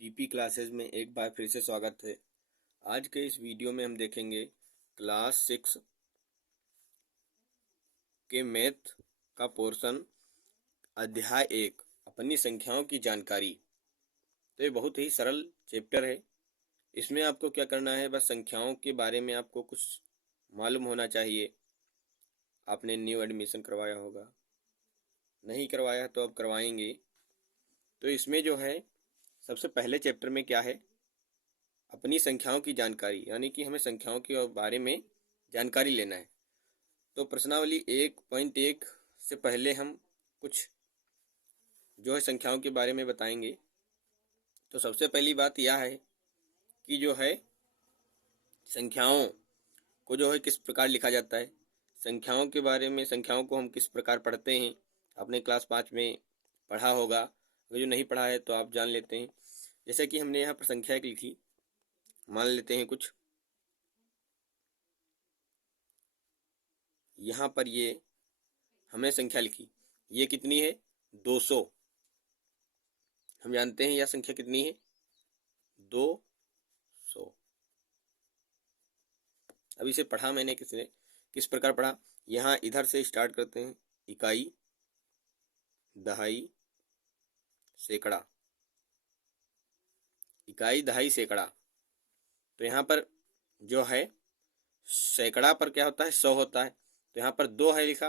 DP classes में एक बार फिर से स्वागत है। आज के इस वीडियो में हम देखेंगे क्लास 6 के मैथ का पोर्शन अध्याय 1 अपनी संख्याओं की जानकारी। तो ये बहुत ही सरल चैप्टर है। इसमें आपको क्या करना है, बस संख्याओं के बारे में आपको कुछ मालूम होना चाहिए। आपने न्यू एडमिशन करवाया होगा, नहीं करवाया तो अब करवाएंगे। तो इसमें जो है सबसे पहले चैप्टर में क्या है, अपनी संख्याओं की जानकारी, यानी कि हमें संख्याओं के बारे में जानकारी लेना है। तो प्रश्नावली 1.1 से पहले हम कुछ जो है संख्याओं के बारे में बताएंगे। तो सबसे पहली बात यह है कि जो है संख्याओं को जो है किस प्रकार लिखा जाता है। संख्याओं के बारे में, संख्याओं को हम किस प्रकार पढ़ते हैं, आपने क्लास 5 में पढ़ा होगा। अगर जो नहीं पढ़ा है तो आप जान लेते हैं। जैसे कि हमने यहाँ पर संख्या एक लिखी, मान लेते हैं कुछ, यहाँ पर ये हमने संख्या लिखी, ये कितनी है 200। हम जानते हैं यह संख्या कितनी है 200। अब इसे पढ़ा मैंने किस प्रकार पढ़ा, यहाँ इधर से स्टार्ट करते हैं, इकाई, दहाई, सैकड़ा, इकाई, दहाई, सैकड़ा। तो यहाँ पर जो है सैकड़ा पर क्या होता है 100 होता है, तो यहाँ पर 2 है लिखा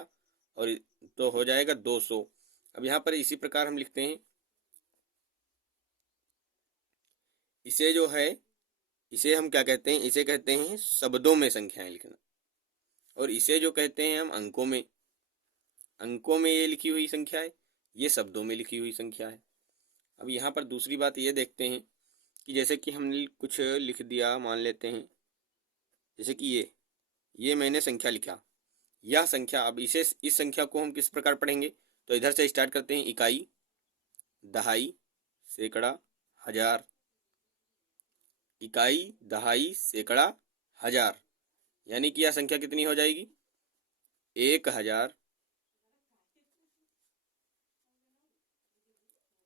और तो हो जाएगा 200। अब यहाँ पर इसी प्रकार हम लिखते हैं, इसे जो है इसे हम क्या कहते हैं, इसे कहते हैं शब्दों में संख्याएं लिखना। और इसे जो कहते हैं हम अंकों में, अंकों में ये लिखी हुई संख्या है, ये शब्दों में लिखी हुई संख्या है। अब यहाँ पर दूसरी बात ये देखते हैं कि जैसे कि हमने कुछ लिख दिया, मान लेते हैं जैसे कि ये मैंने संख्या लिखा, यह संख्या, अब इस संख्या को हम किस प्रकार पढ़ेंगे, तो इधर से स्टार्ट करते हैं, इकाई, दहाई, सैकड़ा, हजार, इकाई, दहाई, सैकड़ा, हजार। यानी कि यह संख्या कितनी हो जाएगी 1000,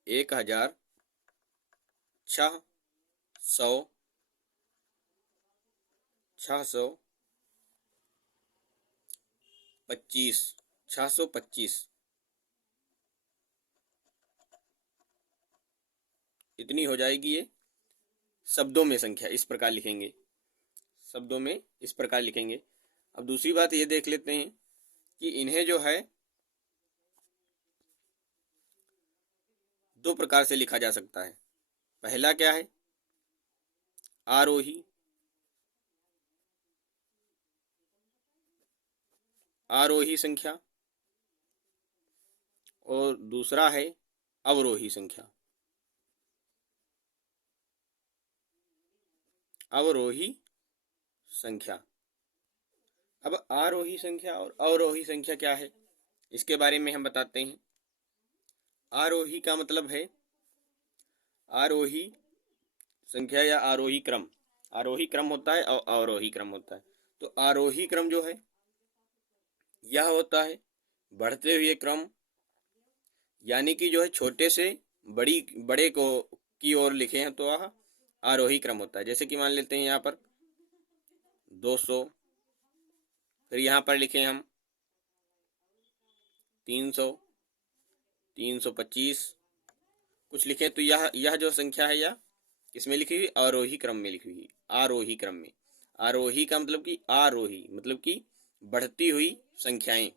1000, 600, 625, 625। इतनी हो जाएगी ये शब्दों में संख्या। इस प्रकार लिखेंगे, शब्दों में इस प्रकार लिखेंगे। अब दूसरी बात ये देख लेते हैं कि इन्हें जो है 2 प्रकार से लिखा जा सकता है। पहला क्या है, आरोही, आरोही संख्या, और दूसरा है अवरोही संख्या, अवरोही संख्या। अब आरोही संख्या और अवरोही संख्या क्या है, इसके बारे में हम बताते हैं। आरोही का मतलब है आरोही संख्या या आरोही क्रम। आरोही क्रम होता है और अवरोही क्रम होता है। तो आरोही क्रम जो है यह होता है बढ़ते हुए क्रम, यानी कि जो है छोटे से बड़े को की ओर लिखे हैं तो वह आरोही क्रम होता है। जैसे कि मान लेते हैं यहाँ पर 200, फिर यहाँ पर लिखे हम 300, 325 कुछ लिखे, तो यह जो संख्या है यह किसमें लिखी हुई, आरोही क्रम में लिखी हुई, आरोही क्रम में। आरोही का मतलब कि आरोही मतलब कि बढ़ती हुई संख्याएं,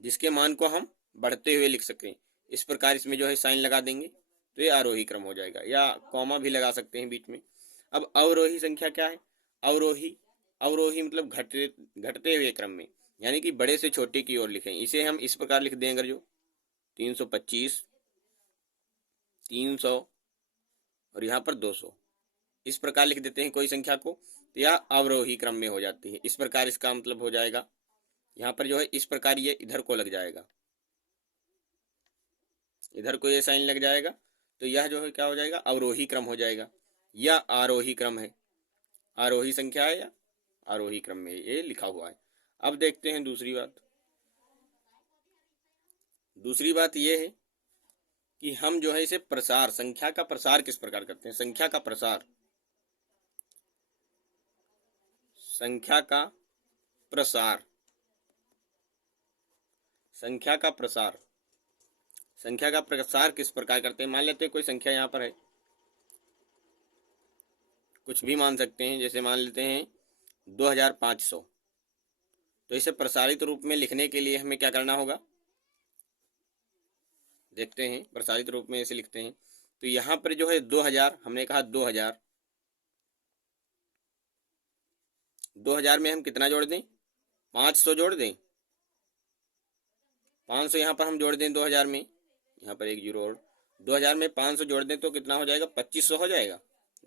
जिसके मान को हम बढ़ते हुए लिख सकें। इस प्रकार इसमें जो है साइन लगा देंगे तो ये आरोही क्रम हो जाएगा, या कॉमा भी लगा सकते हैं बीच में। अब अवरोही संख्या क्या है, अवरोही, अवरोही मतलब घटते हुए क्रम में, यानी कि बड़े से छोटे की ओर लिखें। इसे हम इस प्रकार लिख दें, अगर जो 325, 300 और यहाँ पर 200, इस प्रकार लिख देते हैं कोई संख्या को, तो यह अवरोही क्रम में हो जाती है। इस प्रकार इसका मतलब हो जाएगा, यहाँ पर जो है इस प्रकार ये इधर को लग जाएगा, इधर को ये साइन लग जाएगा, तो यह जो है क्या हो जाएगा, अवरोही क्रम हो जाएगा। यह आरोही क्रम है, आरोही संख्या है या आरोही क्रम में ये लिखा हुआ है। अब देखते हैं दूसरी बात। दूसरी बात ये है कि हम जो है इसे प्रसार, संख्या का प्रसार किस प्रकार करते हैं। संख्या का प्रसार, संख्या का प्रसार, संख्या का प्रसार, संख्या का प्रसार किस प्रकार करते हैं। मान लेते हैं कोई संख्या यहाँ पर है, कुछ भी मान सकते हैं, जैसे मान लेते हैं 2500। तो इसे प्रसारित रूप में लिखने के लिए हमें क्या करना होगा, देखते हैं। प्रसारित रूप में इसे लिखते हैं तो यहाँ पर जो है 2000, हमने कहा 2000, 2000 में हम कितना जोड़ दें, 500 जोड़ दें, 500 यहाँ पर हम जोड़ दें 2000 में, यहाँ पर एक जीरो और 2000 में 500 जोड़ दें तो कितना हो जाएगा, 2500 हो जाएगा,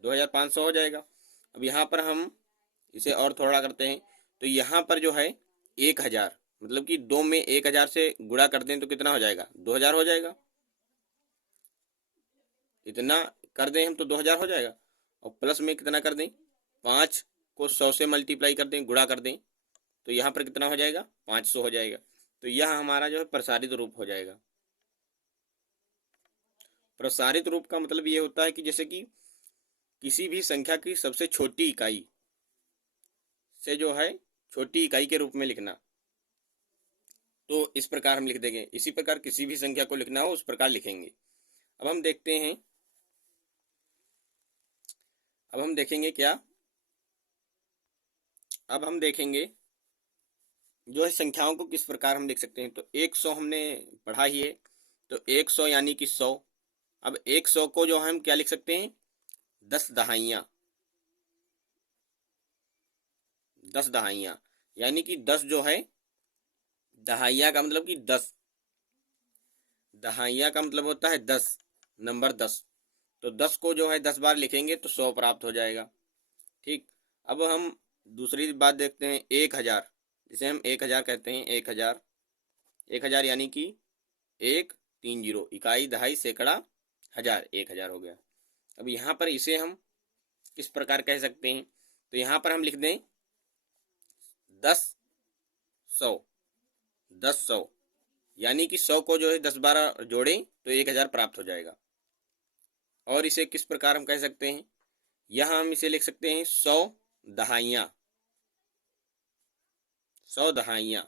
2500 हो जाएगा। अब यहाँ पर हम इसे और थोड़ा करते हैं तो यहाँ पर जो है 1000, मतलब कि 2 में 1000 से गुणा कर दें तो कितना हो जाएगा, 2000 हो जाएगा। इतना कर दें हम तो 2000 हो जाएगा। और प्लस में कितना कर दें, 5 को 100 से मल्टीप्लाई कर दें, गुणा कर दें तो यहाँ पर कितना हो जाएगा, 500 हो जाएगा। तो यह हमारा जो है प्रसारित रूप हो जाएगा। प्रसारित रूप का मतलब ये होता है कि जैसे कि किसी भी संख्या की सबसे छोटी इकाई से जो है छोटी इकाई के रूप में लिखना, तो इस प्रकार हम लिख देंगे। इसी प्रकार किसी भी संख्या को लिखना हो उस प्रकार लिखेंगे। अब हम देखते हैं, अब हम देखेंगे क्या, अब हम देखेंगे जो है संख्याओं को किस प्रकार हम लिख सकते हैं। तो 100 हमने पढ़ा ही है, तो 100 यानी कि 100। अब 100 को जो हम क्या लिख सकते हैं, 10 दहाइयाँ, 10 दहाइयाँ, यानी कि 10 जो है, दहाइयाँ का मतलब कि 10, दहाइयाँ का मतलब होता है 10, नंबर 10। तो 10 को जो है 10 बार लिखेंगे तो 100 प्राप्त हो जाएगा। ठीक, अब हम दूसरी बात देखते हैं, 1000, जिसे हम 1000 कहते हैं। 1000, 1000 यानी कि 130, इकाई दहाई सैकड़ा हजार, 1000 हो गया। अब यहाँ पर इसे हम किस प्रकार कह सकते हैं, तो यहाँ पर हम लिख दें 10 100, 10 100, यानी कि 100 को जो है 10 बार जोड़ें तो 1000 प्राप्त हो जाएगा। और इसे किस प्रकार हम कह सकते हैं, यहाँ हम इसे लिख सकते हैं 100 दहाइयाँ, 100 दहाइयाँ,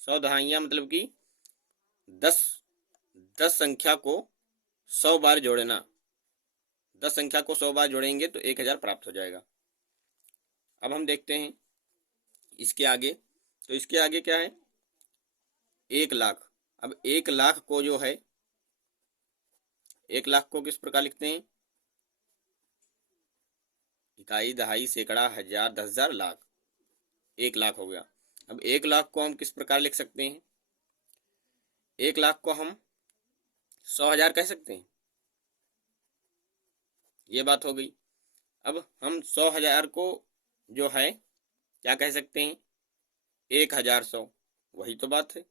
100 दहाइयाँ मतलब कि 10 संख्या को 100 बार जोड़ना, 10 संख्या को 100 बार जोड़ेंगे तो 1000 प्राप्त हो जाएगा। अब हम देखते हैं इसके आगे, तो इसके आगे क्या है, 1 लाख। अब 1 लाख को जो है, 1 लाख को किस प्रकार लिखते हैं, इकाई दहाई सैकड़ा हजार 10,000 लाख, 1 लाख हो गया। अब 1 लाख को हम किस प्रकार लिख सकते हैं, 1 लाख को हम 100,000 कह सकते हैं, ये बात हो गई। अब हम 100,000 को जो है क्या कह सकते हैं, 1100, वही तो बात है,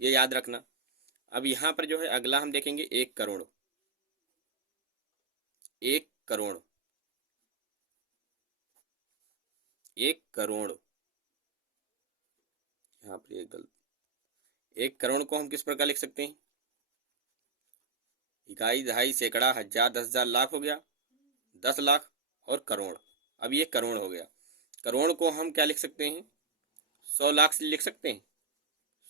ये याद रखना। अब यहाँ पर जो है अगला हम देखेंगे 1 करोड़, 1 करोड़, 1 करोड़, यहाँ पर एक गलत, 1 करोड़ को हम किस प्रकार लिख सकते हैं, इकाई दहाई सैकड़ा हजार 10,000 लाख हो गया, 10 लाख और करोड़। अब ये करोड़ हो गया। करोड़ को हम क्या लिख सकते हैं, 100 लाख से लिख सकते हैं,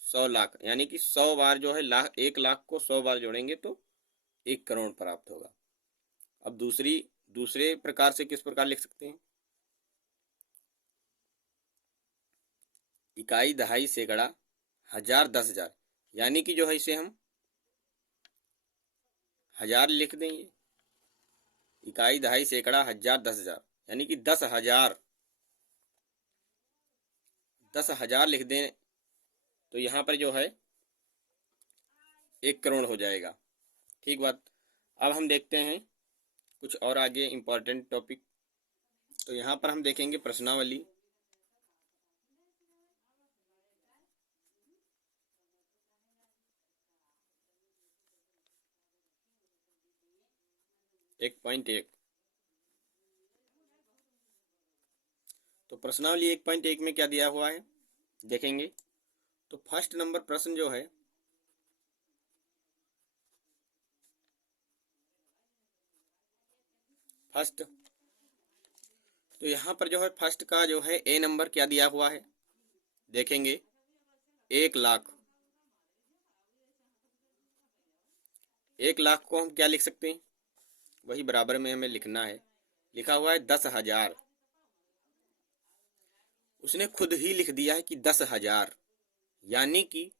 100 लाख, यानी कि 100 बार जो है लाख, 1 लाख को 100 बार जोड़ेंगे तो 1 करोड़ प्राप्त होगा। अब दूसरे प्रकार से किस प्रकार लिख सकते हैं, इकाई दहाई सैकड़ा हजार 10,000, यानी कि जो है इसे हम हजार लिख देंगे, इकाई दहाई सैकड़ा हजार 10,000, यानी कि 10,000, 10,000 लिख दें तो यहाँ पर जो है 1 करोड़ हो जाएगा। ठीक बात। अब हम देखते हैं कुछ और आगे इम्पोर्टेंट टॉपिक। तो यहाँ पर हम देखेंगे प्रश्नावली, एक पॉइंट एक। तो प्रश्नावली 1.1 में क्या दिया हुआ है देखेंगे, तो फर्स्ट नंबर प्रश्न जो है फर्स्ट, तो यहाँ पर जो है फर्स्ट का जो है ए नंबर क्या दिया हुआ है, देखेंगे 1,00,000। 1,00,000 को हम क्या लिख सकते हैं, वही बराबर में हमें लिखना है, लिखा हुआ है 10,000। उसने खुद ही लिख दिया है कि 10,000, यानी कि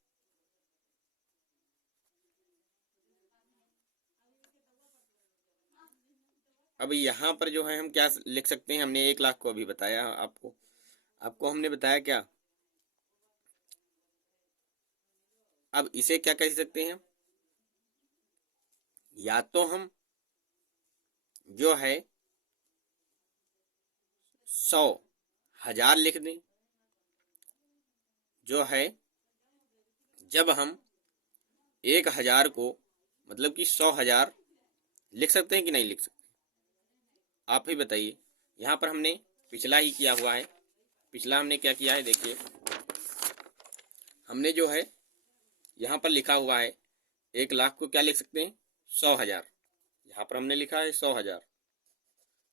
अब यहाँ पर जो है हम क्या लिख सकते हैं, हमने 1,00,000 को अभी बताया आपको, आपको हमने बताया क्या, अब इसे क्या कह सकते हैं, या तो हम जो है 100,000 लिख दें, जो है जब हम 1,000 को मतलब कि 100,000 लिख सकते हैं कि नहीं लिख सकते, आप ही बताइए। यहाँ पर हमने पिछला ही किया हुआ है, पिछला हमने क्या किया है, देखिए हमने जो है यहाँ पर लिखा हुआ है 1,00,000 को क्या लिख सकते हैं, 100,000। यहाँ पर हमने लिखा है 100,000।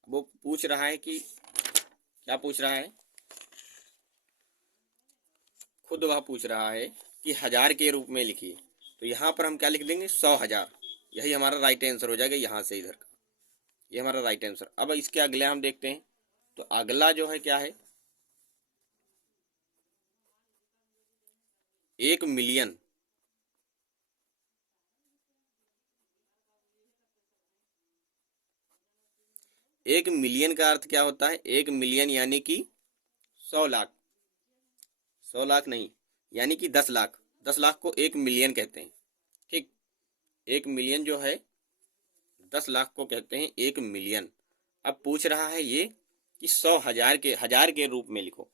वो पूछ रहा है कि क्या पूछ रहा है, खुद वह पूछ रहा है कि 1,000 के रूप में लिखिए, तो यहाँ पर हम क्या लिख देंगे, 100,000। यही हमारा राइट आंसर हो जाएगा, यहाँ से इधर का, ये हमारा राइट आंसर। अब इसके अगले हम देखते हैं, तो अगला जो है क्या है, 1,000,000। 1,000,000 का अर्थ क्या होता है, 1,000,000 यानी कि 100,00,000, 100,00,000 नहीं, यानी कि 10,00,000। 10,00,000 को 1,000,000 कहते हैं, ठीक। 1,000,000 जो है 10,00,000 को कहते हैं 1,000,000। अब पूछ रहा है ये कि 100,000 के रूप में लिखो,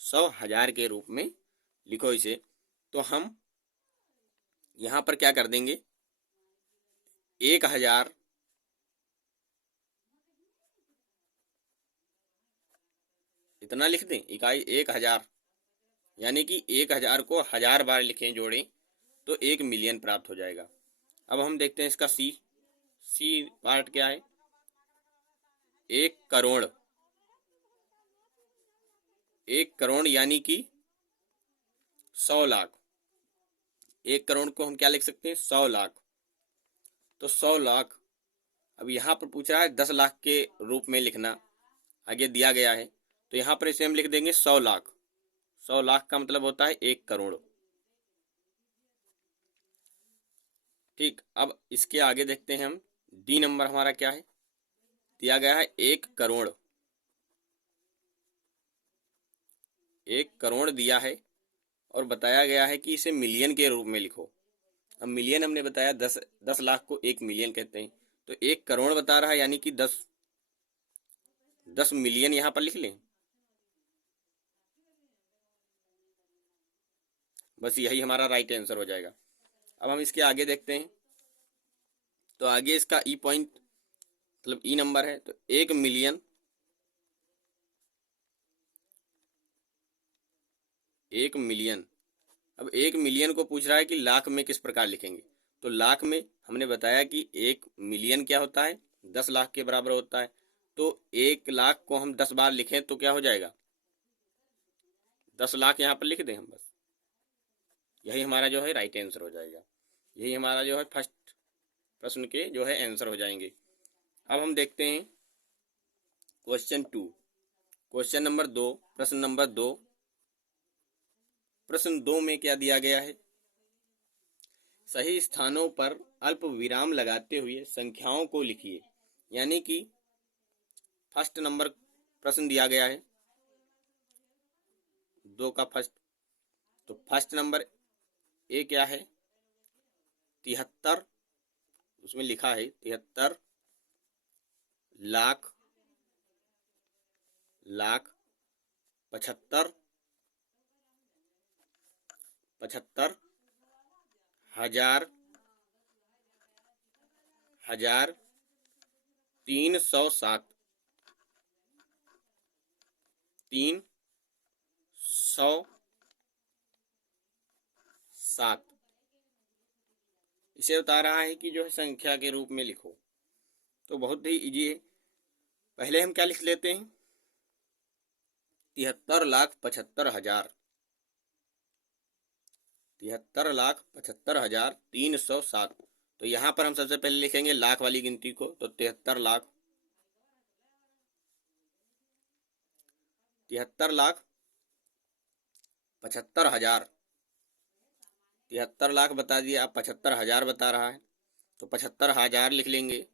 100,000 के रूप में लिखो इसे, तो हम यहाँ पर क्या कर देंगे, 1,000 इतना लिख दें, इकाई 1,000, यानी कि 1,000 को 1,000 बार लिखें, जोड़ें, तो 1,000,000 प्राप्त हो जाएगा। अब हम देखते हैं इसका सी, सी पार्ट क्या है, 1,00,00,000। 1,00,00,000 यानी कि 100,00,000। 1,00,00,000 को हम क्या लिख सकते हैं, 100,00,000। तो 100,00,000, अब यहाँ पर पूछ रहा है 10,00,000 के रूप में लिखना, आगे दिया गया है, तो यहाँ पर इसे हम लिख देंगे 100,00,000। 100,00,000 का मतलब होता है 1,00,00,000, ठीक। अब इसके आगे देखते हैं हम, डी नंबर हमारा क्या है, दिया गया है 1,00,00,000। 1,00,00,000 दिया है और बताया गया है कि इसे मिलियन के रूप में लिखो। अब मिलियन हमने बताया, 10,00,000 को 1,000,000 कहते हैं, तो 1,00,00,000 बता रहा है, यानी कि 10 मिलियन यहाँ पर लिख लें, बस यही हमारा राइट आंसर हो जाएगा। अब हम इसके आगे देखते हैं, तो आगे इसका ई पॉइंट मतलब ई नंबर है, तो 1,000,000। 1,000,000, अब 1,000,000 को पूछ रहा है कि लाख में किस प्रकार लिखेंगे, तो लाख में हमने बताया कि 1,000,000 क्या होता है, 10,00,000 के बराबर होता है, तो 1,00,000 को हम 10 बार लिखें तो क्या हो जाएगा, 10,00,000 यहाँ पर लिख दें हम, बस यही हमारा जो है राइट आंसर हो जाएगा। यही हमारा जो है फर्स्ट प्रश्न के जो है आंसर हो जाएंगे। अब हम देखते हैं क्वेश्चन 2, क्वेश्चन नंबर 2, प्रश्न नंबर 2। प्रश्न 2 में क्या दिया गया है, सही स्थानों पर अल्प विराम लगाते हुए संख्याओं को लिखिए, यानी कि फर्स्ट नंबर प्रश्न दिया गया है 2 का फर्स्ट, तो फर्स्ट नंबर ए क्या है, 73, उसमें लिखा है 73,00,000, 75,000, 1,000, 307, 307, 7। इसे बता रहा है कि जो है संख्या के रूप में लिखो। तो बहुत ही इजी है। पहले हम क्या लिख लेते हैं, 73,75,000। 73,75,307। तो यहाँ पर हम सबसे पहले लिखेंगे लाख वाली गिनती को, तो 73,75,000। 73,75,000 बता दिया, अब 75,000 बता रहा है तो 75,000 लिख लेंगे।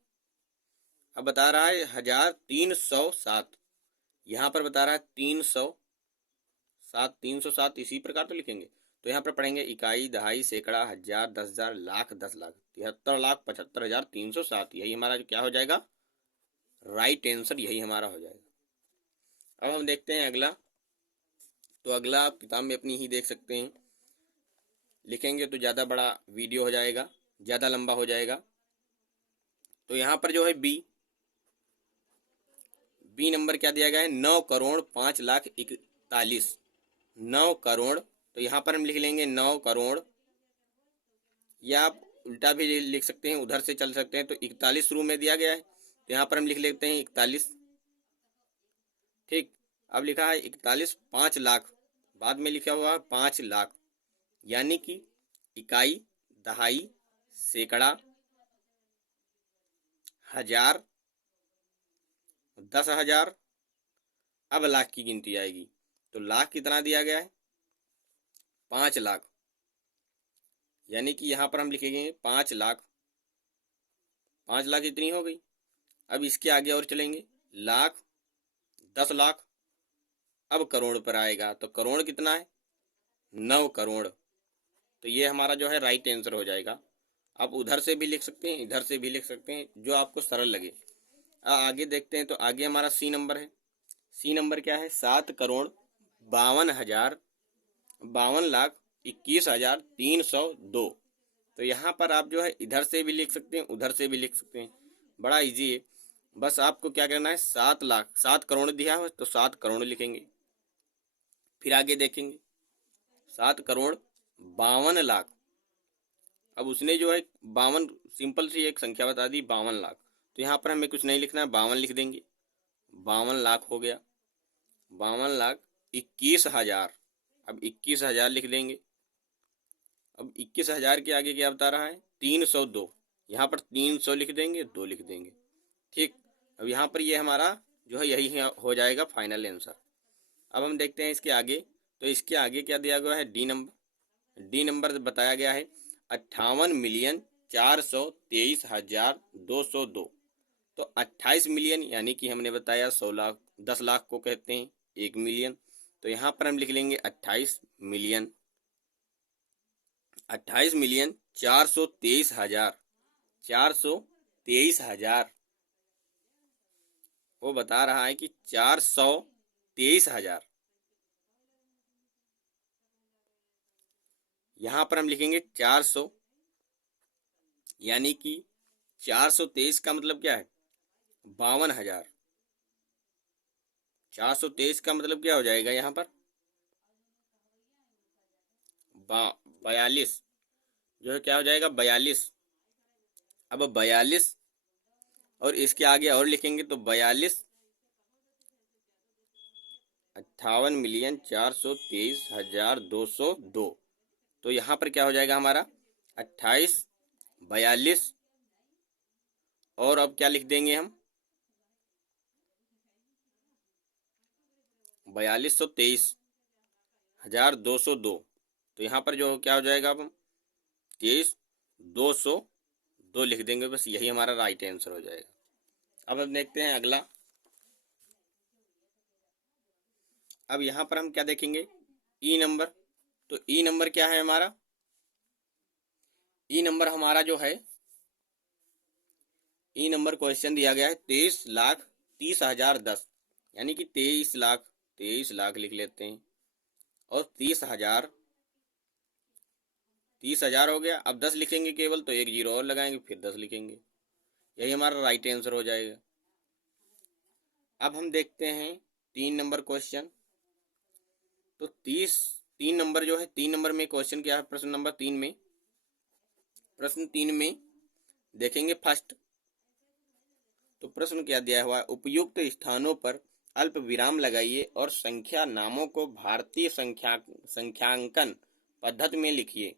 अब बता रहा है 1,307, यहाँ पर बता रहा है 307, 307 इसी प्रकार तो लिखेंगे। तो यहाँ पर पढ़ेंगे इकाई, दहाई, सैकड़ा, हजार, 10,000, लाख, 10,00,000। 73,75,307 यही हमारा जो क्या हो जाएगा, राइट आंसर यही हमारा हो जाएगा। अब हम देखते हैं अगला। तो अगला आप किताब में अपनी ही देख सकते हैं, लिखेंगे तो ज़्यादा बड़ा वीडियो हो जाएगा, ज़्यादा लंबा हो जाएगा। तो यहाँ पर जो है बी नंबर क्या दिया गया है, 9,05,41,000। 9 करोड़, तो यहाँ पर हम लिख लेंगे 9 करोड़, या आप उल्टा भी लिख सकते हैं, उधर से चल सकते हैं। तो 41 शुरू में दिया गया है तो यहाँ पर हम लिख लेते हैं 41। ठीक, अब लिखा है 41, 5 लाख, बाद में लिखा हुआ है 5 लाख, यानी कि इकाई, दहाई, सैकड़ा, हजार, 10,000। अब लाख की गिनती आएगी, तो लाख कितना दिया गया है, 5 लाख, यानी कि यहाँ पर हम लिखेंगे 5 लाख। 5 लाख इतनी हो गई। अब इसके आगे और चलेंगे, लाख, 10 लाख, अब करोड़ पर आएगा तो करोड़ कितना है, 9 करोड़। तो ये हमारा जो है राइट आंसर हो जाएगा। आप उधर से भी लिख सकते हैं, इधर से भी लिख सकते हैं, जो आपको सरल लगे। आगे देखते हैं। तो आगे हमारा सी नंबर है। सी नंबर क्या है, 7,52,51,21,302। तो यहाँ पर आप जो है इधर से भी लिख सकते हैं, उधर से भी लिख सकते हैं, बड़ा इजी है। बस आपको क्या करना है, 7 लाख, 7 करोड़ दिया हो तो 7 करोड़ लिखेंगे। फिर आगे देखेंगे, 7,52,00,000। अब उसने जो है 52, सिंपल सी एक संख्या बता दी, 52 लाख। तो यहाँ पर हमें कुछ नहीं लिखना है, 52 लिख देंगे। 52 लाख हो गया, 52,21,000। अब 21,000 लिख देंगे। अब 21,000 के आगे क्या बता रहा है, 302। यहाँ पर 300 लिख देंगे, 2 लिख देंगे। ठीक, अब यहाँ पर ये हमारा जो है यही हो जाएगा फाइनल आंसर। अब हम देखते हैं इसके आगे। तो इसके आगे क्या दिया गया है, डी नंबर। डी नंबर बताया गया है 58,423,202। तो 28 मिलियन, यानी कि हमने बताया 100 लाख, 10 लाख को कहते हैं 1 मिलियन। तो यहाँ पर हम लिख लेंगे 28 मिलियन। 28 मिलियन 423,000, 423,000। वो बता रहा है कि 423,000। यहाँ पर हम लिखेंगे 400, यानी कि 423 का मतलब क्या है, 52,000। 423 का मतलब क्या हो जाएगा, यहाँ पर 42 जो है क्या हो जाएगा, 42। अब 42 और इसके आगे और लिखेंगे तो 42, 58,423,202। तो यहाँ पर क्या हो जाएगा हमारा 28, 42 और अब क्या लिख देंगे हम, 42,23,202। तो यहाँ पर जो क्या हो जाएगा, अब हम 23,202 लिख देंगे। बस यही हमारा राइट आंसर हो जाएगा। अब हम देखते हैं अगला। अब यहाँ पर हम क्या देखेंगे, ई नंबर। तो ई नंबर क्या है हमारा, ई नंबर हमारा जो है, ई नंबर क्वेश्चन दिया गया है 23,30,010, यानी कि 23 लाख, 23 लाख लिख लेते हैं और 30,000, 30,000 हो गया। अब 10 लिखेंगे केवल, तो एक जीरो और लगाएंगे, फिर 10 लिखेंगे, यही हमारा राइट आंसर हो जाएगा। अब हम देखते हैं 3 नंबर क्वेश्चन। तो 3 नंबर जो है, 3 नंबर में क्वेश्चन क्या है, प्रश्न नंबर 3 में, प्रश्न 3 में देखेंगे फर्स्ट। तो प्रश्न क्या दिया हुआ है, उपयुक्त स्थानों पर अल्प विराम लगाइए और संख्या नामों को भारतीय संख्यांकन पद्धति में लिखिए।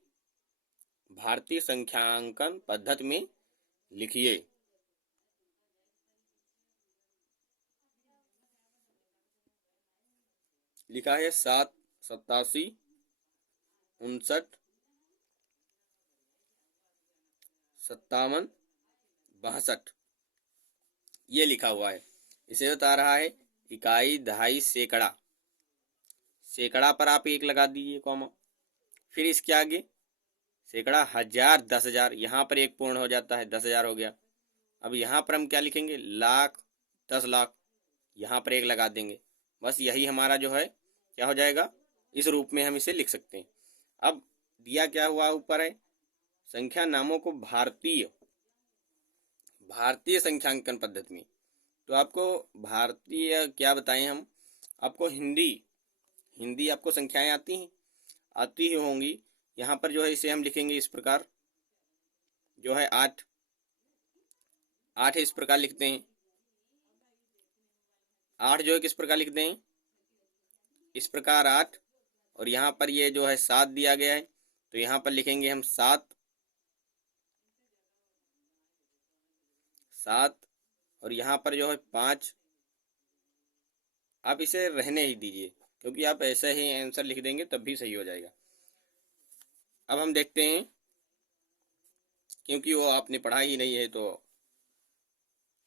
भारतीय संख्यांकन पद्धति में लिखिए। लिखा है 7, 87, 59, 57, 62, ये लिखा हुआ है। इसे बता रहा है इकाई, दहाई, सैकड़ा। सैकड़ा पर आप 1 लगा दीजिए कॉमा, फिर इसके आगे सैकड़ा, 1000, 10,000, यहाँ पर 1 पूर्ण हो जाता है, 10,000 हो गया। अब यहाँ पर हम क्या लिखेंगे, लाख, 10 लाख, यहाँ पर 1 लगा देंगे। बस यही हमारा जो है क्या हो जाएगा, इस रूप में हम इसे लिख सकते हैं। अब दिया क्या हुआ ऊपर है, संख्या नामों को भारतीय संख्यांकन पद्धति में। तो आपको भारतीय क्या बताएं हम, आपको हिंदी आपको संख्याएं आती हैं, आती ही होंगी। यहाँ पर जो है इसे हम लिखेंगे इस प्रकार, जो है 8 इस प्रकार लिखते हैं। 8 जो है किस प्रकार लिखते हैं, इस प्रकार 8, और यहाँ पर ये जो है 7 दिया गया है, तो यहाँ पर लिखेंगे हम 7, और यहाँ पर जो है 5। आप इसे रहने ही दीजिए, क्योंकि आप ऐसे ही आंसर लिख देंगे तब भी सही हो जाएगा। अब हम देखते हैं, क्योंकि वो आपने पढ़ा ही नहीं है, तो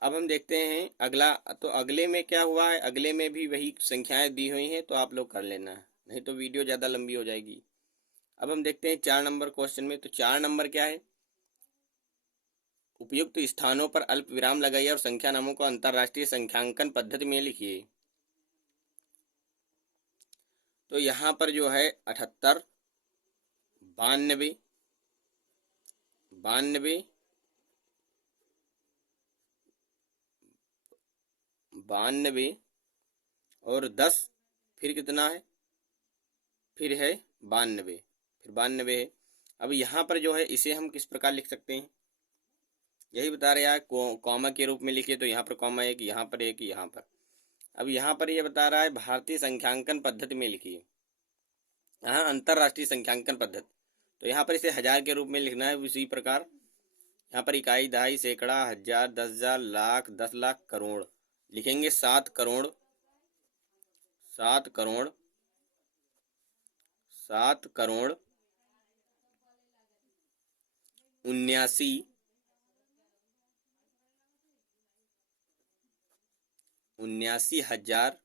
अब हम देखते हैं अगला। तो अगले में क्या हुआ है, अगले में भी वही संख्याएं दी हुई हैं, तो आप लोग कर लेना है, नहीं तो वीडियो ज़्यादा लंबी हो जाएगी। अब हम देखते हैं 4 नंबर क्वेश्चन में। तो 4 नंबर क्या है, उपयुक्त स्थानों पर अल्प विराम लगाइए और संख्या नामों को अंतरराष्ट्रीय संख्यांकन पद्धति में लिखिए। तो यहाँ पर जो है 78, 92, 92 और 10, फिर कितना है, फिर है 92, फिर 92 है। अब यहाँ पर जो है इसे हम किस प्रकार लिख सकते हैं, यही बता रहे हैं, कॉमा के रूप में लिखिए। तो यहाँ पर कॉमा 1, यहाँ पर 1, यहाँ पर। अब यहाँ पर ये बता रहा है भारतीय संख्यांकन पद्धति में लिखिए, यहाँ अंतरराष्ट्रीय संख्यांकन पद्धति। तो यहाँ पर इसे 1000 के रूप में लिखना है। उसी प्रकार यहाँ पर इकाई, दहाई, सैकड़ा, 1000, 10,000, लाख, 10 लाख, करोड़ लिखेंगे। 7 करोड़, 7 करोड़, 7 करोड़ 79, 79,000,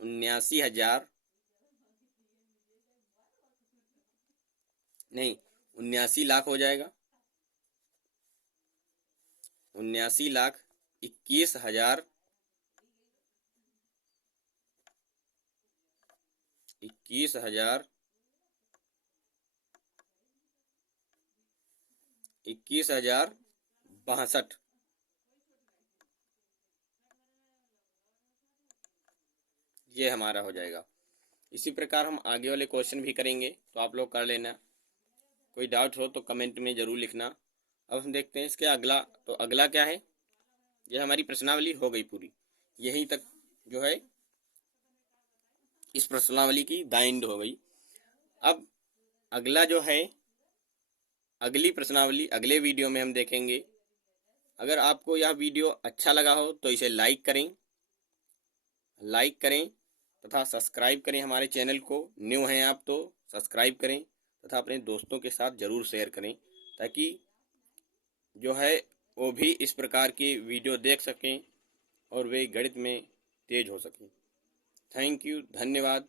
79,000 नहीं, 79 लाख हो जाएगा। 79 लाख 21,000, 21,000, 21,062, ये हमारा हो जाएगा। इसी प्रकार हम आगे वाले क्वेश्चन भी करेंगे, तो आप लोग कर लेना। कोई डाउट हो तो कमेंट में ज़रूर लिखना। अब हम देखते हैं इसके अगला। तो अगला क्या है, ये हमारी प्रश्नावली हो गई पूरी, यहीं तक जो है इस प्रश्नावली की दाइंड हो गई। अब अगला जो है, अगली प्रश्नावली अगले वीडियो में हम देखेंगे। अगर आपको यह वीडियो अच्छा लगा हो तो इसे लाइक करें तथा सब्सक्राइब करें हमारे चैनल को। न्यू हैं आप तो सब्सक्राइब करें तथा अपने दोस्तों के साथ ज़रूर शेयर करें, ताकि जो है वो भी इस प्रकार की वीडियो देख सकें और वे गणित में तेज हो सकें। थैंक यू, धन्यवाद।